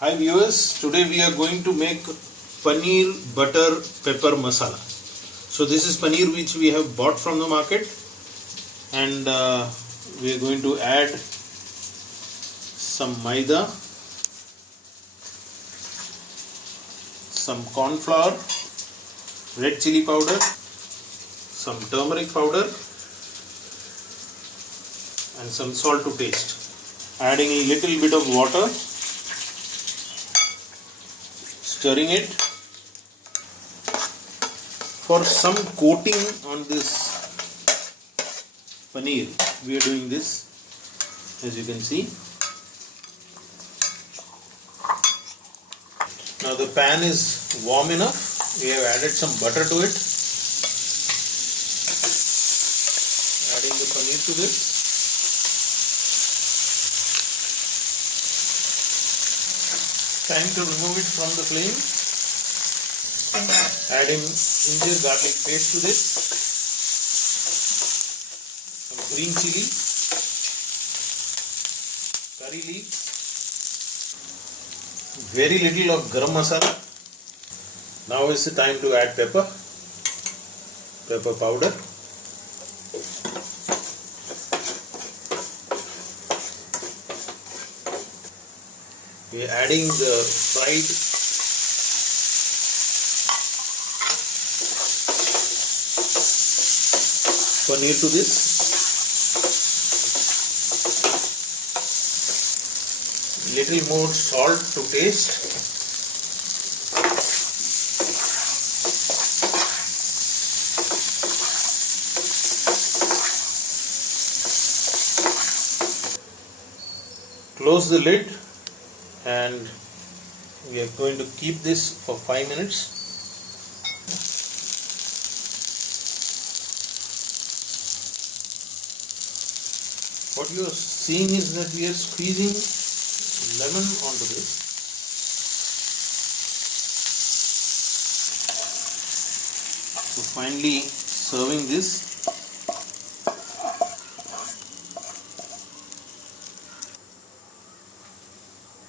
Hi viewers, today we are going to make paneer butter pepper masala. So this is paneer which we have bought from the market, and we are going to add some maida, some corn flour, red chili powder, some turmeric powder and some salt to taste. Adding a little bit of water, stirring it. For some coating on this paneer, we are doing this, as you can see. Now the pan is warm enough. We have added some butter to it. Adding the paneer to this. Time to remove it from the flame. Adding ginger garlic paste to this. Some green chili, curry leaves, very little of garam masala. Now is the time to add pepper powder. We are adding the fried paneer to this. Little more salt to taste. Close the lid and we are going to keep this for 5 minutes. What you are seeing is that we are squeezing lemon onto this. So finally serving this.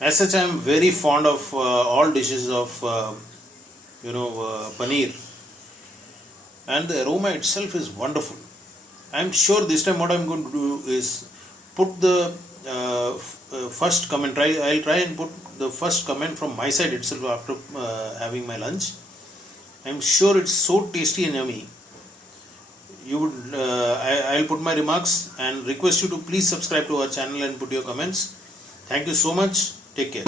As such, I am very fond of all dishes of paneer, and the aroma itself is wonderful. I am sure this time what I am going to do is put the first comment. I'll try and put the first comment from my side itself after having my lunch. I am sure it's so tasty and yummy. I'll put my remarks and request you to please subscribe to our channel and put your comments. Thank you so much. Take care.